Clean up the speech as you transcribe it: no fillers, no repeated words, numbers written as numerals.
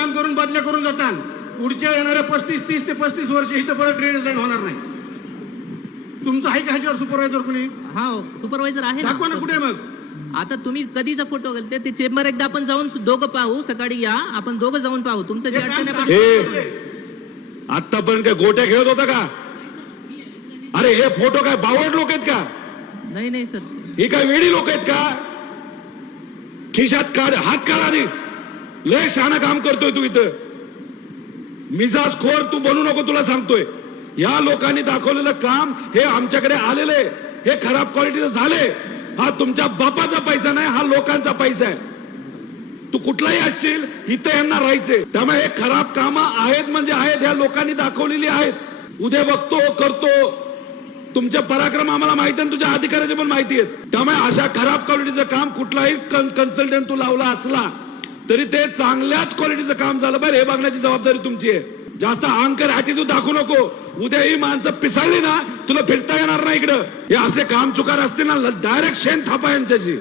काम करून बदल्या करून जातात. पुढच्या येणाऱ्या 35 ते 35 वर्ष इथं परत ड्रेनेज लाईन होणार नाही. तुमचं आहे का ह्याच्यावर सुपरवायझर कुणी? हा सुपरवायझर आहे दाखवा ना कुठे मग. आता तुम्ही कधीचा फोटो घालते ते चेंबर एकदा आपण जाऊन दोघं पाहू. सकाळी या आपण दोघं जाऊन पाहू तुमचं जे अडचण आहे. आतापर्यंत काय गोट्या खेळत होता का? अरे हे फोटो काय बावड लोक आहेत का? नाही सर, ही काय वेडी लोक आहेत का? खिशात काढ, हात काढ आधी. लय शहाणा काम करतोय तू इथं. मिजाज खोर तू बनू नको, तुला सांगतोय. या लोकांनी दाखवलेलं काम हे आमच्याकडे आलेले, हे खराब क्वालिटीचं झाले. हा तुमच्या बापाचा पैसा नाही, हा लोकांचा पैसा आहे. तू कुठलाही असशील इथं यांना राहायचे. त्यामुळे हे खराब कामं आहेत म्हणजे आहेत, ह्या लोकांनी दाखवलेली आहेत. उद्या बघतो करतो. तुमचे पराक्रम आम्हाला माहिती आहे, तुझ्या अधिकाऱ्याचे पण माहिती आहेत. त्यामुळे अशा खराब क्वालिटीचं काम कुठलाही कन्सल्टंट तू लावला असला तरी ते चांगल्याच क्वालिटीचं काम झालं पाहिजे हे बघण्याची जबाबदारी तुमची आहे. जास्त अहंकार ऍटिट्यूड दाखवू नको. उद्या ही माणसं पिसाळली ना तुला फिरता येणार नाही इकडं. हे असे काम चुकार असतील ना डायरेक्ट शेण थापा यांच्याशी.